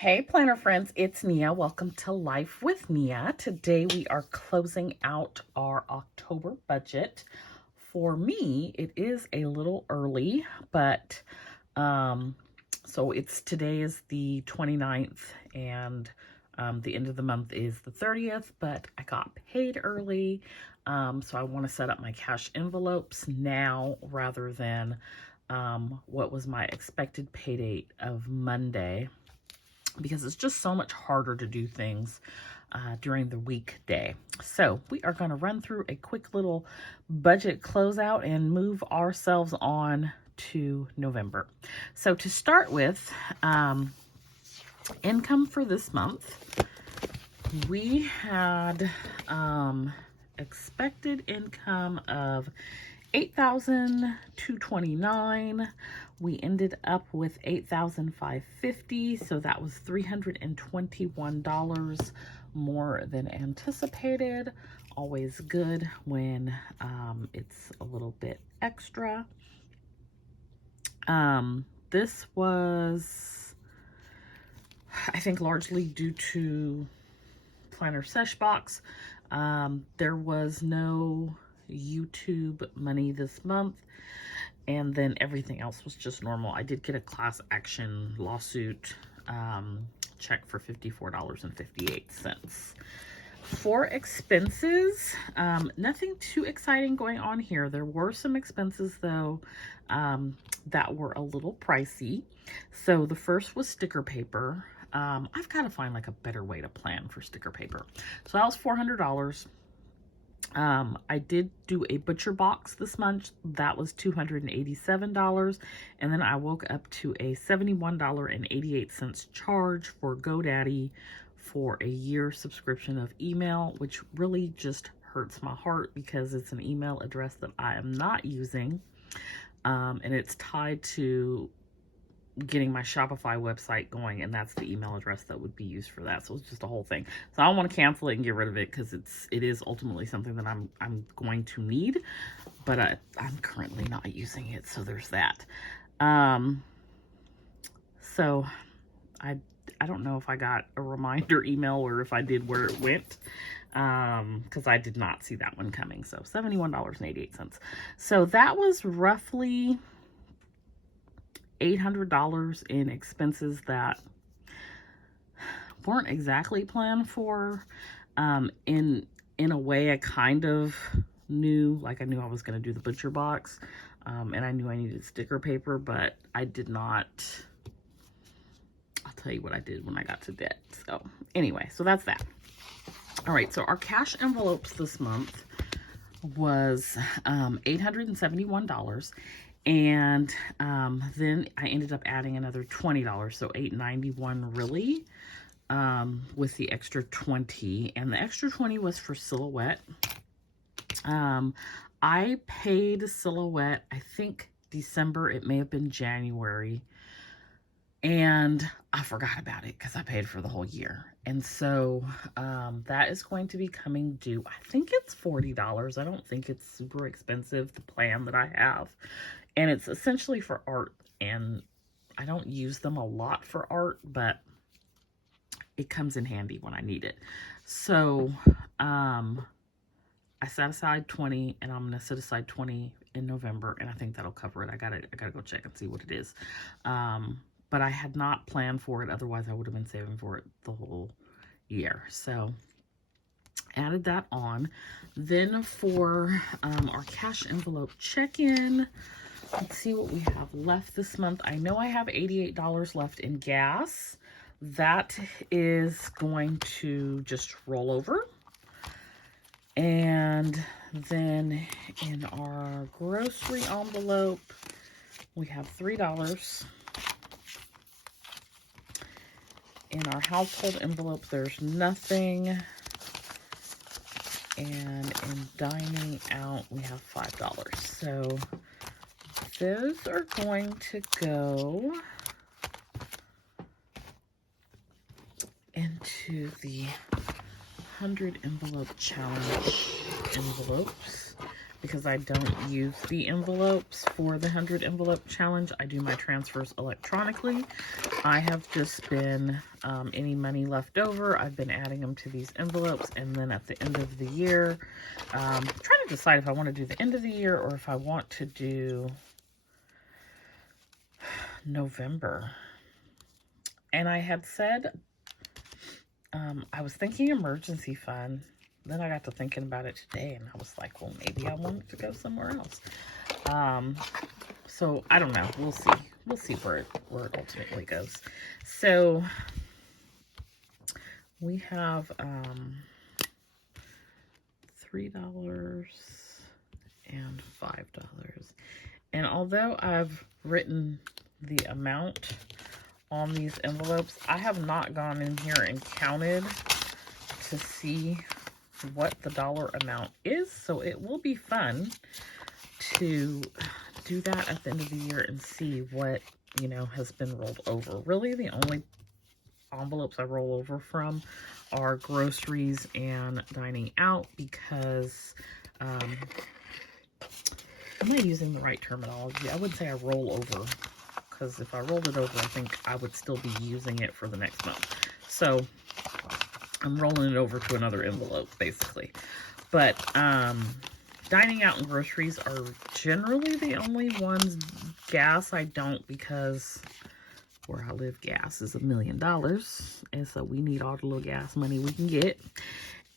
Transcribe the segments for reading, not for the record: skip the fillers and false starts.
Hey planner friends, it's Nia. Welcome to Life with Nia. Today we are closing out our October budget. For me, it is a little early, but today is the 29th and the end of the month is the 30th, but I got paid early. So I want to set up my cash envelopes now rather than what was my expected pay date of Monday, because it's just so much harder to do things during the weekday. So we are going to run through a quick little budget closeout and move ourselves on to November. So to start with, income for this month, we had expected income of $8,229. We ended up with $8,550, so that was $321 more than anticipated. Always good when it's a little bit extra. This was, I think, largely due to Planner Sesh Box. There was no YouTube money this month, and then everything else was just normal. I did get a class action lawsuit check for $54.58. For expenses, nothing too exciting going on here. There were some expenses though that were a little pricey. So the first was sticker paper. I've got to find like a better way to plan for sticker paper. So that was $400. I did do a butcher box this month. That was $287. And then I woke up to a $71.88 charge for GoDaddy for a year subscription of email, which really just hurts my heart because it's an email address that I am not using. And it's tied to getting my Shopify website going, and that's the email address that would be used for that. So it's just a whole thing. So I don't want to cancel it and get rid of it because it is ultimately something that I'm going to need, but I'm currently not using it. So there's that. So I don't know if I got a reminder email or if I did, where it went, because I did not see that one coming. So $71.88. So that was roughly $800 in expenses that weren't exactly planned for. In a way, I kind of knew, like I knew I was going to do the butcher box, and I knew I needed sticker paper, but I did not. I'll tell you what I did when I got to debt. So anyway, so that's that. All right, so our cash envelopes this month was $871. And then I ended up adding another $20, so $891 really, with the extra 20. And the extra 20 was for Silhouette. I paid Silhouette, I think December, it may have been January. And I forgot about it because I paid for the whole year. And so that is going to be coming due. I think it's $40. I don't think it's super expensive, the plan that I have. And it's essentially for art. And I don't use them a lot for art, but it comes in handy when I need it. So I set aside 20, and I'm going to set aside 20 in November. And I think that'll cover it. I gotta go check and see what it is. But I had not planned for it. Otherwise, I would have been saving for it the whole year. So added that on. Then for our cash envelope check-in, let's see what we have left this month. I know I have $88 left in gas. That is going to just roll over. And then in our grocery envelope, we have $3. In our household envelope, there's nothing. And in dining out, we have $5. So those are going to go into the 100 envelope challenge envelopes. because I don't use the envelopes for the 100 envelope challenge. I do my transfers electronically. I have just been, any money left over, I've been adding them to these envelopes, and then at the end of the year, trying to decide if I want to do the end of the year or if I want to do November. And I had said, I was thinking emergency fund. Then I got to thinking about it today, and I was like, well, maybe I want it to go somewhere else. So I don't know. We'll see. We'll see where it ultimately goes. So we have $3 and $5. And although I've written the amount on these envelopes, I have not gone in here and counted to see what the dollar amount is. So it will be fun to do that at the end of the year and see what, you know, has been rolled over. Really, the only envelopes I roll over from are groceries and dining out, because am I using the right terminology? I would say I roll over, because if I rolled it over, I think I would still be using it for the next month. So I'm rolling it over to another envelope, basically. But dining out and groceries are generally the only ones. Gas, I don't, because where I live, gas is $1 million. And so we need all the little gas money we can get.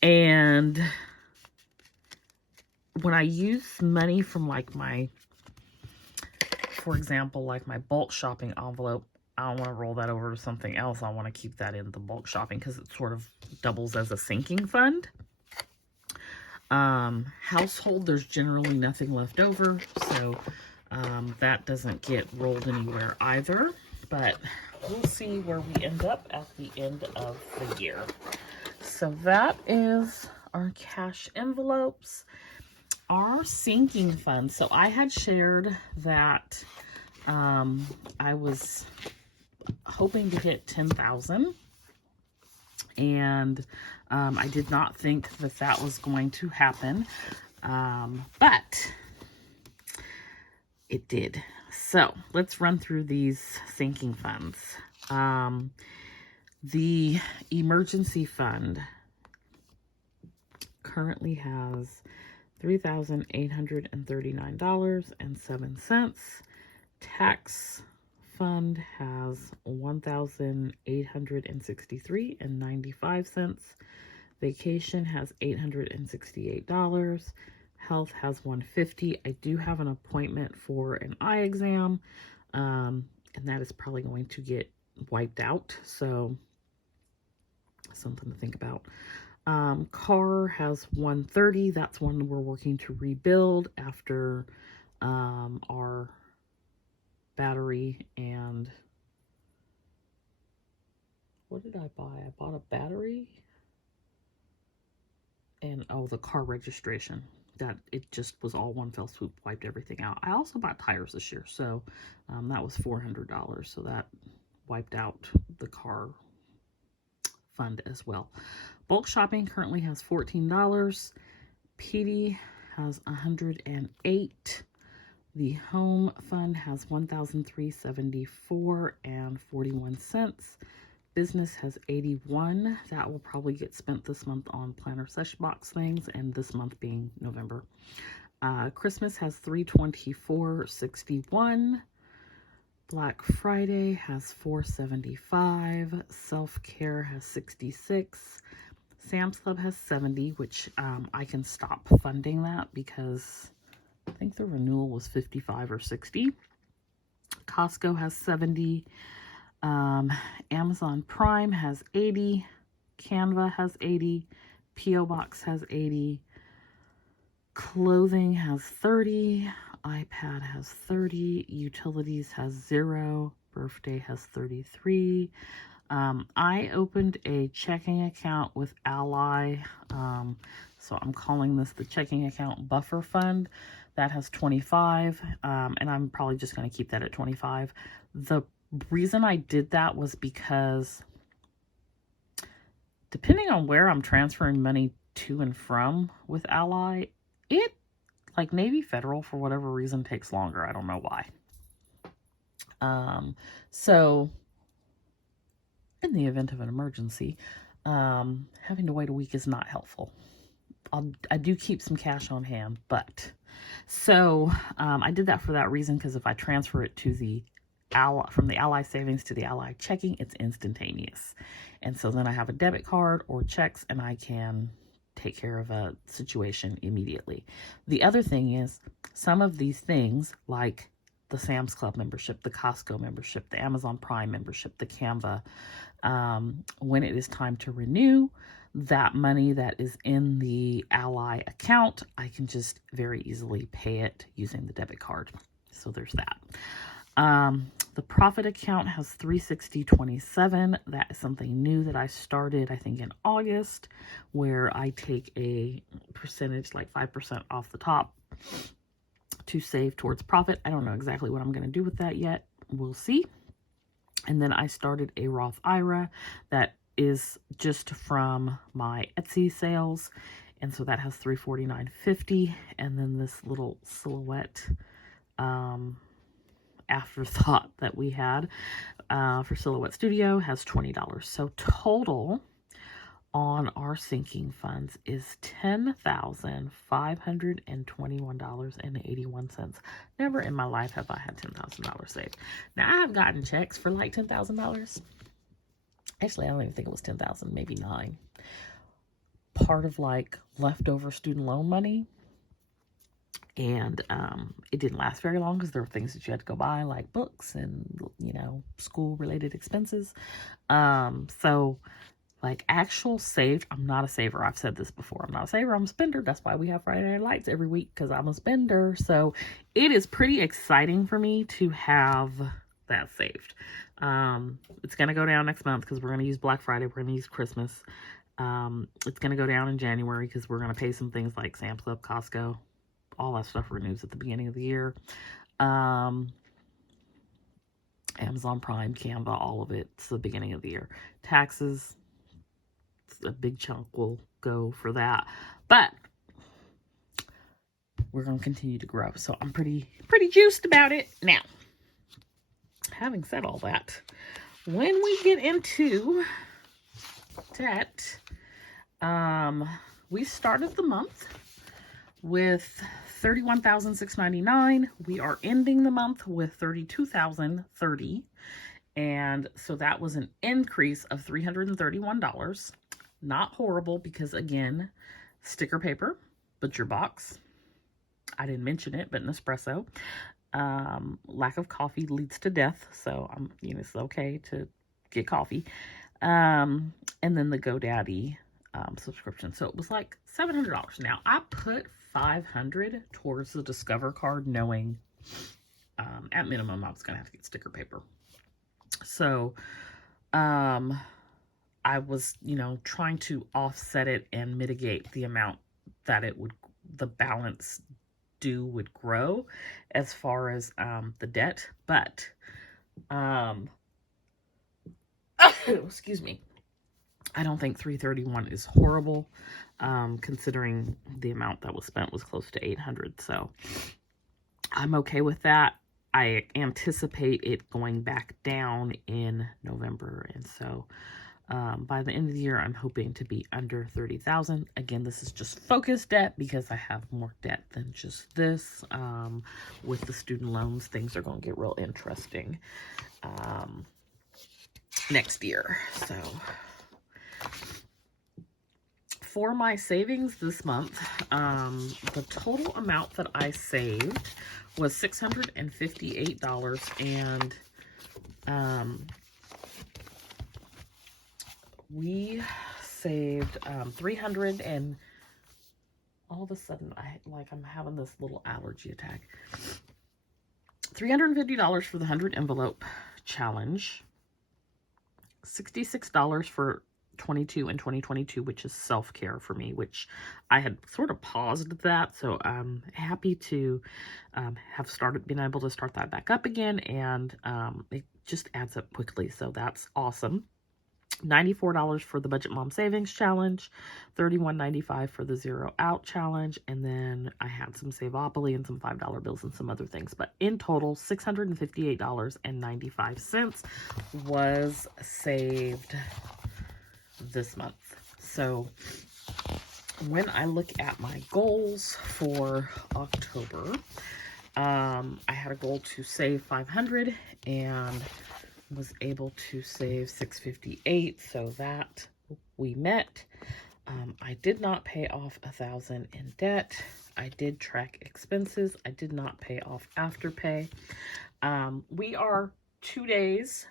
And when I use money from like my, for example, like my bulk shopping envelope, I don't want to roll that over to something else. I want to keep that in the bulk shopping because it sort of doubles as a sinking fund. Household, there's generally nothing left over, so that doesn't get rolled anywhere either. But we'll see where we end up at the end of the year. So that is our cash envelopes. Our sinking fund. So I had shared that I was hoping to hit 10,000, and I did not think that that was going to happen, but it did. So let's run through these sinking funds. The emergency fund currently has $3,839.07. Tax fund has $1,863.95. Vacation has $868. Health has $150. I do have an appointment for an eye exam, and that is probably going to get wiped out, so something to think about. Car has $130. That's one we're working to rebuild after our battery and what did I buy? I bought a battery and the car registration. That it just was all one fell swoop, wiped everything out. I also bought tires this year, so that was $400. So that wiped out the car fund as well. Bulk shopping currently has $14. PD has $108. The home fund has $1,374.41. Business has $81. That will probably get spent this month on planner sesh box things, and this month being November. Christmas has $324.61. Black Friday has $475. Self-care has $66. Sam's Club has $70, which I can stop funding that because I think the renewal was $55 or $60. Costco has $70. Amazon Prime has $80. Canva has $80. P.O. Box has $80. Clothing has $30. iPad has $30. Utilities has $0. Birthday has $33. I opened a checking account with Ally, so I'm calling this the checking account buffer fund. That has $25, and I'm probably just going to keep that at $25. The reason I did that was because depending on where I'm transferring money to and from with Ally, it Like Navy Federal, for whatever reason, takes longer. I don't know why. So in the event of an emergency, having to wait a week is not helpful. I do keep some cash on hand, but so I did that for that reason, because if I transfer it to the from the Ally savings to the Ally checking, it's instantaneous. And so then I have a debit card or checks, and I can take care of a situation immediately. The other thing is, some of these things, like the Sam's Club membership, the Costco membership, the Amazon Prime membership, the Canva, when it is time to renew, that money that is in the Ally account, I can just very easily pay it using the debit card. So there's that. The profit account has $360.27. That is something new that I started, I think, in August, where I take a percentage, like 5% off the top, to save towards profit. I don't know exactly what I'm going to do with that yet. We'll see. And then I started a Roth IRA that is just from my Etsy sales. And so that has $349.50. And then this little silhouette afterthought that we had for Silhouette Studio has $20. So total on our sinking funds is $10,521.81. Never in my life have I had $10,000 saved. Now, I have gotten checks for like $10,000. Actually, I don't even think it was 10,000, maybe 9. Part of like leftover student loan money. And it didn't last very long because there were things that you had to go buy, like books and, you know, school-related expenses. So, like, actual saved, I'm not a saver. I've said this before. I'm not a saver. I'm a spender. That's why we have Friday Night Lights every week, because I'm a spender. So, it is pretty exciting for me to have that saved. It's going to go down next month because we're going to use Black Friday. We're going to use Christmas. It's going to go down in January because we're going to pay some things like Sam's Club, Costco. All that stuff renews at the beginning of the year. Amazon Prime, Canva, all of it. It's the beginning of the year. Taxes, a big chunk will go for that. But we're going to continue to grow. So I'm pretty juiced about it. Now, having said all that, when we get into debt, we started the month with $31,699. We are ending the month with $32,030. And so that was an increase of $331. Not horrible because, again, sticker paper, butcher box. I didn't mention it, but Nespresso. Lack of coffee leads to death. So, you know, it's okay to get coffee. And then the GoDaddy subscription. So it was like $700. Now, I put $500 towards the Discover card, knowing at minimum I was going to have to get sticker paper. So I was, you know, trying to offset it and mitigate the amount that the balance due would grow as far as the debt. But excuse me, I don't think $331 is horrible, considering the amount that was spent was close to $800. So I'm okay with that. I anticipate it going back down in November. And so by the end of the year, I'm hoping to be under $30,000. Again, this is just focused debt because I have more debt than just this. With the student loans, things are going to get real interesting next year. So for my savings this month, the total amount that I saved was $658, and we saved 300, and all of a sudden I'm having this little allergy attack. $350 for the 100 envelope challenge, $66 for 22 and 2022, which is self-care for me, which I had sort of paused that. So I'm happy to have been able to start that back up again, and it just adds up quickly. So that's awesome. $94 for the Budget Mom Savings Challenge, $31.95 for the Zero Out Challenge, and then I had some Saveopoly and some $5 bills and some other things. But in total, $658.95 was saved this month. So when I look at my goals for October, I had a goal to save $500 and was able to save $658, so that we met. I did not pay off $1,000 in debt. I did track expenses. I did not pay off Afterpay. We are 2 days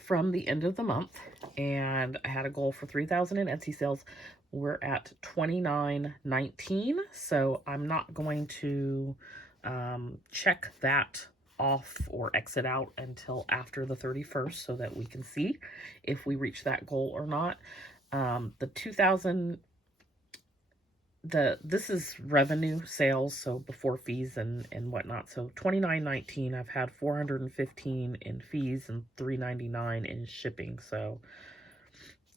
from the end of the month, and I had a goal for $3,000 in Etsy sales. We're at $29.19, so I'm not going to check that off or exit out until after the 31st so that we can see if we reach that goal or not. The 2,000, this is revenue sales, so before fees and whatnot. So $29.19, I've had $415 in fees and $399 in shipping. So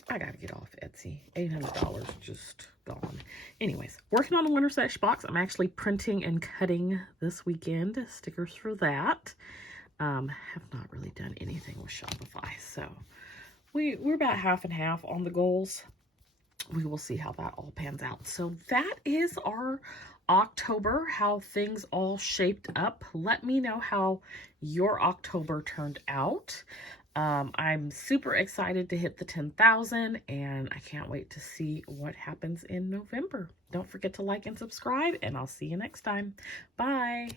I gotta get off Etsy. $800 just gone. Anyways, working on the winter sesh box. I'm actually printing and cutting this weekend. Stickers for that. Have not really done anything with Shopify. So we're about half and half on the goals. We will see how that all pans out. So that is our October, how things all shaped up. Let me know how your October turned out. I'm super excited to hit the 10,000, and I can't wait to see what happens in November. Don't forget to like and subscribe, and I'll see you next time. Bye.